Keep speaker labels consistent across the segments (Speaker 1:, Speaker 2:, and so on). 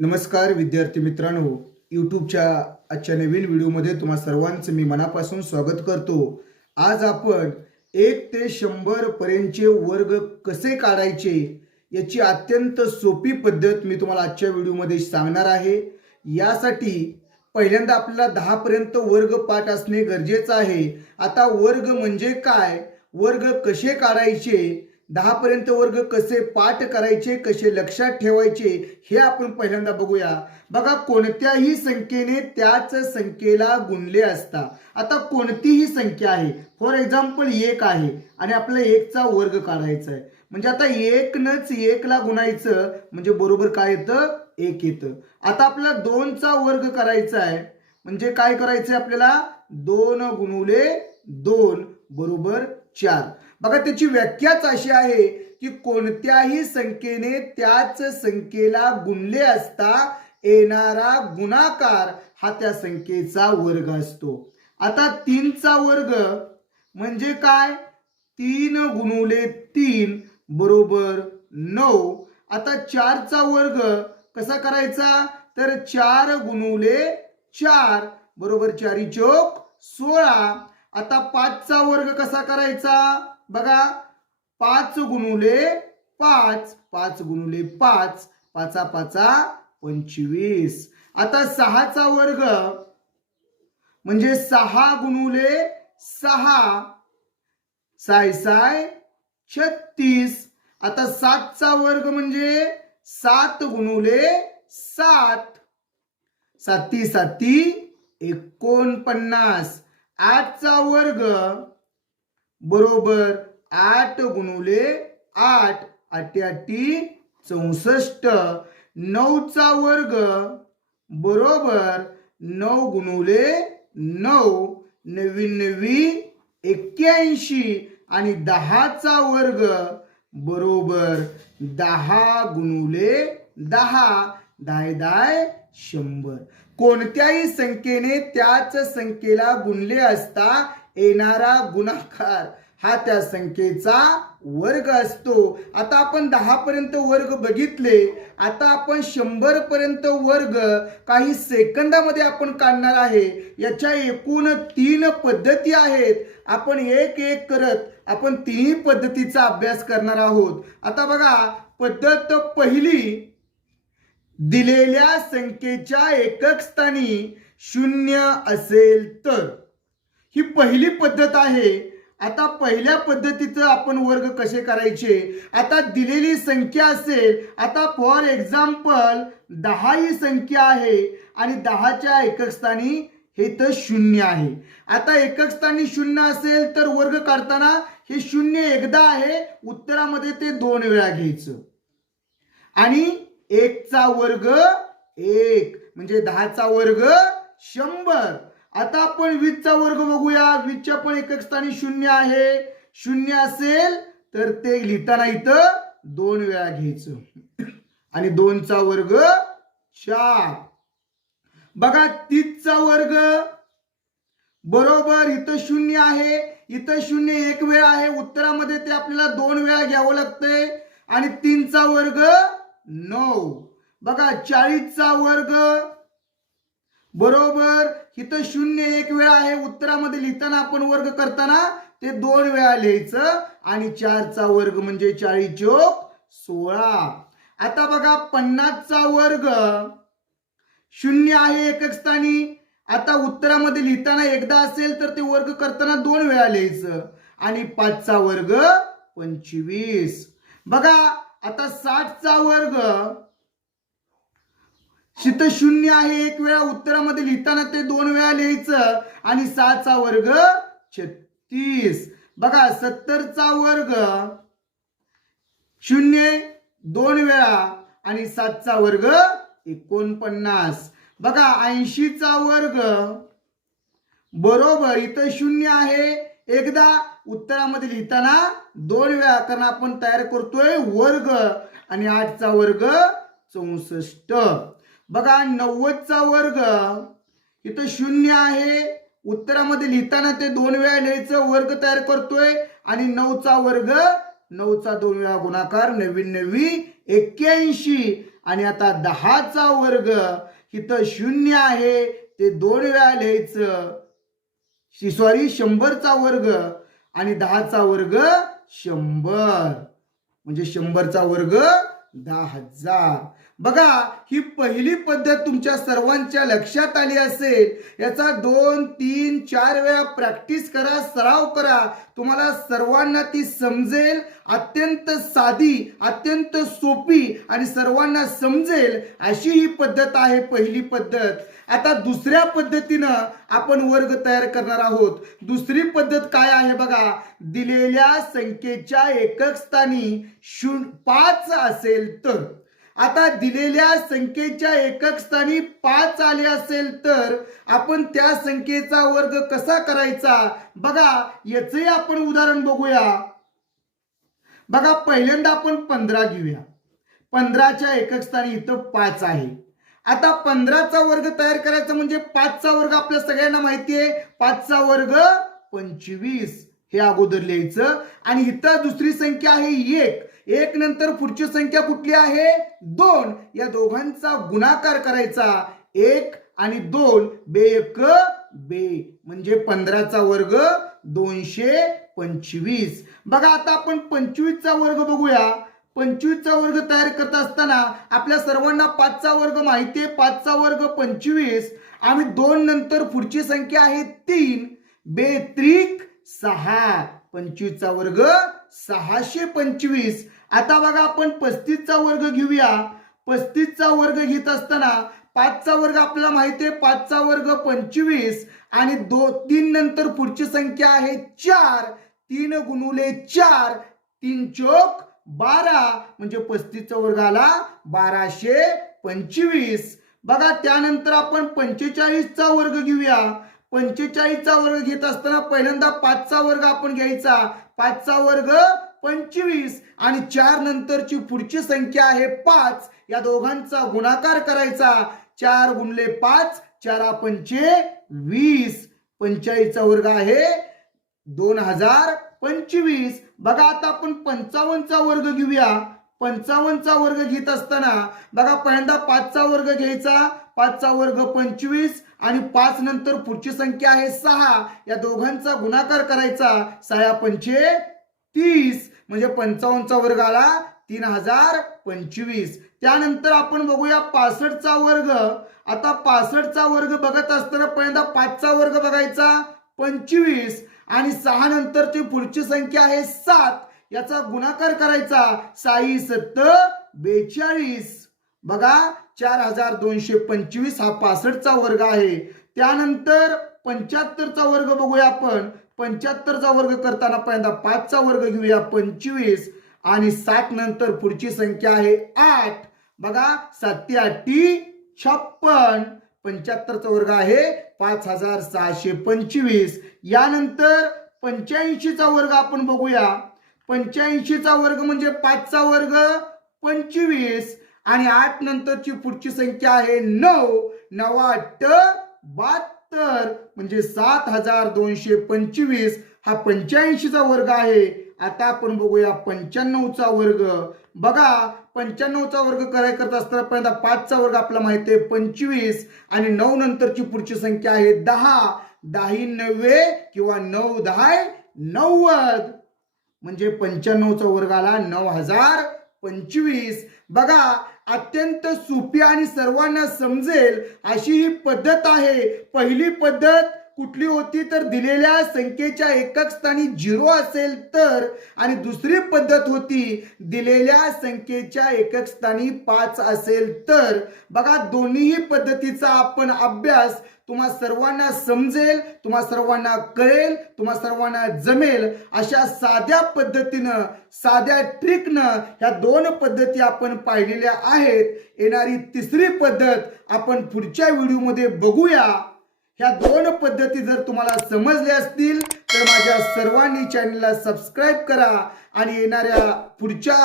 Speaker 1: नमस्कार विद्यार्थी मित्रांनो. यूट्यूबच्या आजच्या नवीन व्हिडिओमध्ये तुम्हा सर्वांचं मी मनापासून स्वागत करतो. आज आपण एक ते शंभर पर्यंतचे वर्ग कसे काढायचे याची अत्यंत सोपी पद्धत मी तुम्हाला आजच्या व्हिडिओमध्ये सांगणार आहे. यासाठी पहिल्यांदा आपल्याला दहापर्यंत वर्ग पाठ असणे गरजेचं आहे. आता वर्ग म्हणजे काय? वर्ग कसे काढायचे? दहापर्यंत वर्ग कसे पाठ करायचे कसे लक्षात ठेवायचे हे आपण पहिल्यांदा बघूया. बघा कोणत्याही संख्येने त्याच संख्येला गुणले असता. आता कोणतीही संख्या आहे फॉर एक्झाम्पल एक आहे आणि आपल्या एकचा वर्ग काढायचा आहे. म्हणजे आता एकनच एकला गुणायचं म्हणजे बरोबर काय येतं? एक येतं. आता आपला दोनचा वर्ग करायचा आहे म्हणजे काय करायचं आपल्याला? दोन गुणुले दोन बरोबर चार. बघा त्याची व्याख्याच अशी आहे की कोणत्याही संख्येने त्याच संख्येला गुणले असता येणारा गुणाकार हा त्या संख्येचा वर्ग असतो. आता तीनचा वर्ग म्हणजे काय? तीन गुणवले तीन बरोबर नऊ. आता चारचा वर्ग कसा करायचा? तर चार गुणवले चार बरोबर चारी चोक सोळा. आता पाचचा वर्ग कसा करायचा? बघा पाच गुणुले पाच पाच गुणुले पाच पाचा पाचा पंचवीस. आता सहाचा वर्ग म्हणजे सहा गुणुले सहा साय साय छत्तीस. आता सातचा वर्ग म्हणजे सात गुणुले सात. साती साती एकोणपन्नास. आठचा वर्ग बरोबर आठ गुणुले आठ आठी चौसष्ट. नऊचा वर्ग बरोबर नऊ गुणुले नऊ नवीन नवी एक्क्याऐंशी. आणि दहाचा वर्ग बरोबर दहा गुणुले दहा दाय दाय शंभर. कोणत्याही संख्येने त्याच संख्येला गुणले असता येणारा गुणाकार हा त्या संख्येचा वर्ग असतो. आता आपण दहा पर्यंत वर्ग बघितले. आता आपण शंभर पर्यंत वर्ग काही सेकंदामध्ये आपण काढणार आहे. याच्या एकूण तीन पद्धती आहेत. आपण एक एक करत आपण तिन्ही पद्धतीचा अभ्यास करणार आहोत. आता बघा पद्धत पहिली दिलेल्या संख्येच्या एकक स्थानी शून्य असेल तर. ही पहिली पद्धत आहे. आता पहिल्या पद्धतीचं आपण वर्ग कसे करायचे? आता दिलेली संख्या असेल. आता फॉर एक्झाम्पल दहा ही संख्या आहे आणि दहाच्या एकक स्थानी हे तर शून्य आहे. आता एकक स्थानी शून्य असेल तर वर्ग काढताना हे शून्य एकदा आहे. उत्तरामध्ये ते दोन वेळा घ्यायचं. आणि एकचा वर्ग एक. म्हणजे दहाचा वर्ग शंभर. आता आपण वीसचा वर्ग बघूया. वीसच्या पण एकक स्थानी शून्य आहे. शून्य असेल तर ते लिहिताना इथं दोन वेळा घ्यायचं. आणि दोनचा वर्ग चार. बघा तीसचा वर्ग बरोबर इथं शून्य आहे. इथं शून्य एक वेळा आहे. उत्तरामध्ये ते आपल्याला दोन वेळा घ्यावं लागतंय. आणि तीनचा वर्ग नऊ बघा चाळीसचा वर्ग. बरोबर? इथं शून्य एक वेळा आहे. उत्तरामध्ये लिहिताना आपण वर्ग करताना ते दोन वेळा लिहायचं. आणि चारचा वर्ग म्हणजे चाळीस चोक सोळा. आता बघा पन्नासचा वर्ग. शून्य आहे एकक स्थानी आता उत्तरामध्ये लिहिताना एकदा असेल तर ते वर्ग करताना दोन वेळा लिहायचं. आणि पाचचा वर्ग पंचवीस. बघा आता साठचा वर्ग शित शून्य आहे एक वेळा उत्तरामध्ये लिहिताना ते दोन वेळा लिहायचं आणि सातचा वर्ग छत्तीस. बघा सत्तरचा वर्ग शून्य दोन वेळा आणि सातचा वर्ग एकोणपन्नास. बघा ऐंशीचा वर्ग बरोबर इथं शून्य आहे. एकदा उत्तरामध्ये लिहिताना दोन वेळा आपण तयार करतोय वर्ग आणि आठचा वर्ग चौसष्ट. बघा नव्वदचा वर्ग इथं शून्य आहे. उत्तरामध्ये लिहिताना ते दोन वेळा लिहायचं वर्ग तयार करतोय आणि नऊचा वर्ग नऊचा दोन वेळा गुणाकार नवीन नवी एक्क्याऐंशी. आणि आता दहाचा वर्ग इथं शून्य आहे. ते दोन वेळा लिहायचं. सॉरी शंभरचा वर्ग आणि दहाचा वर्ग शंभर. म्हणजे शंभरचा वर्ग दहा हजार. बघा ही पहिली पद्धत तुमच्या सर्वांच्या लक्षात आली असेल. याचा दोन तीन चार वेळा प्रॅक्टिस करा सराव करा. तुम्हाला सर्वांना ती समजेल अत्यंत साधी अत्यंत सोपी आणि सर्वांना समजेल अशी ही पद्धत आहे पहिली पद्धत. आता दुसऱ्या पद्धतीनं आपण वर्ग तयार करणार आहोत. दुसरी पद्धत काय आहे बघा? दिलेल्या संख्येच्या एकक स्थानी शून्य पाच असेल तर. आता दिलेल्या संख्येच्या एकक स्थानी पाच आले असेल तर आपण त्या संख्येचा वर्ग कसा करायचा? बघा याचंही आपण उदाहरण बघूया. बघा पहिल्यांदा आपण पंधरा घेऊया. पंधराच्या एकक स्थानी इथं पाच आहे. आता पंधराचा वर्ग तयार करायचा म्हणजे पाचचा वर्ग आपल्या सगळ्यांना माहिती आहे. पाचचा वर्ग पंचवीस. हे अगोदर लिहायचं. आणि इथं दुसरी संख्या आहे एक. एक नंतर पुढची संख्या कुठली आहे? दोन. या दोघांचा गुणाकार करायचा. एक आणि दोन. बे एक बे. म्हणजे पंधराचा वर्ग दोनशे पंचवीस. बघा आता आपण पंचवीसचा वर्ग बघूया. पंचवीसचा वर्ग तयार करत असताना आपल्या सर्वांना पाचचा वर्ग माहिती आहे. पाचचा वर्ग पंचवीस. आणि दोन नंतर पुढची संख्या आहे तीन. बेत्रिक सहा. पंचवीसचा वर्ग सहाशे पंचवीस. आता बघा आपण पस्तीसचा वर्ग घेऊया. पस्तीसचा वर्ग घेत असताना पाचचा वर्ग आपल्याला माहिती आहे पाचचा वर्ग पंचवीस आणि दो तीन नंतर पुढची संख्या आहे चार. तीन गुणुले चार तीन चोक बारा. म्हणजे पस्तीसचा वर्ग आला बाराशे पंचवीस. बघा त्यानंतर आपण पंचेचाळीसचा वर्ग घेऊया. पंचेचाळीसचा वर्ग घेत असताना पहिल्यांदा पाचचा वर्ग आपण घ्यायचा. पाचचा वर्ग पंचवीस आणि चार नंतरची पुढची संख्या आहे पाच. या दोघांचा गुणाकार करायचा. चार गुणले पाच चारा पंचे वीस. पंचाळीसचा वर्ग आहे दोन हजार पंचवीस. बघा आता आपण पंचावन्नचा वर्ग घेऊया. पंचावन्नचा वर्ग घेत असताना बघा पहिल्यांदा पाचचा वर्ग घ्यायचा. पाचचा वर्ग पंचवीस आणि पाच नंतर पुढची संख्या आहे सहा. या दोघांचा गुणाकार करायचा. सहा पंचे तीस. म्हणजे पंचावन्नचा वर्ग आला तीन हजार पंचवीस. त्यानंतर आपण बघूया पासष्टचा वर्ग. आता पासष्टचा वर्ग बघत असताना पहिल्यांदा पाचचा वर्ग बघायचा पंचवीस. आणि सहा नंतरची पुढची संख्या आहे सात. याचा गुणाकार करायचा साई सत्त बेचाळीस. बघा चार हजार दोनशे पंचवीस हा पासष्टचा वर्ग आहे. त्यानंतर पंच्याहत्तरचा वर्ग बघूया आपण. पंच्याहत्तरचा वर्ग करताना पहिल्यांदा पाचचा वर्ग घेऊया पंचवीस आणि सात नंतर पुढची संख्या आहे आठ. बघा साती आठी छप्पन. पंच्याहत्तरचा वर्ग आहे पाच हजार सहाशे पंचवीस. यानंतर पंच्याऐंशीचा वर्ग आपण बघूया. पंच्याऐंशीचा वर्ग म्हणजे पाचचा वर्ग पंचवीस. आणि आठ नंतरची पुढची संख्या आहे नऊ. नवाट तर म्हणजे सात हजार दोनशे पंचवीस हा पंच्याऐंशीचा वर्ग आहे. आता आपण बघूया पंच्याण्णवचा वर्ग. बघा पंच्याण्णवचा वर्ग कराय करत असताना पहिल्यांदा पाचचा वर्ग आपला माहिती आहे पंचवीस आणि नऊ नंतरची पुढची संख्या आहे दहा. दाही नव्वे किंवा नऊ दहा नव्वद. म्हणजे पंच्याण्णवचा वर्ग आला नऊ हजार पंचवीस. बघा अत्यंत सोपी आणि सर्वांना समजेल अशी ही पद्धत आहे. पहिली पद्धत कुठली होती तर दिलेल्या संख्येच्या एकक स्थानी झिरो असेल तर आणि दुसरी पद्धत होती दिलेल्या संख्येच्या एकक स्थानी पाच असेल तर. बघा दोन्हीही पद्धतीचा आपण अभ्यास तुम्हा सर्वांना समजेल तुम्हा सर्वांना कळेल तुम्हा सर्वांना जमेल अशा साध्या पद्धतीनं साध्या ट्रिकनं ह्या दोन पद्धती आपण पाहिलेल्या आहेत. येणारी तिसरी पद्धत आपण पुढच्या व्हिडिओमध्ये बघूया. ह्या दोन पद्धती जर तुम्हाला समजल्या असतील तर माझ्या सर्वांनी चॅनलला सबस्क्राईब करा आणि येणाऱ्या पुढच्या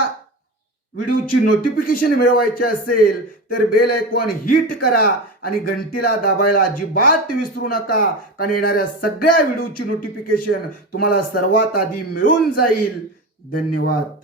Speaker 1: व्हिडिओची नोटिफिकेशन मिळवायची असेल तर बेल आयकॉन हिट करा आणि घंटीला दाबायला अजिबात विसरू नका. कारण येणाऱ्या सगळ्या व्हिडिओची नोटिफिकेशन तुम्हाला सर्वात आधी मिळून जाईल. धन्यवाद.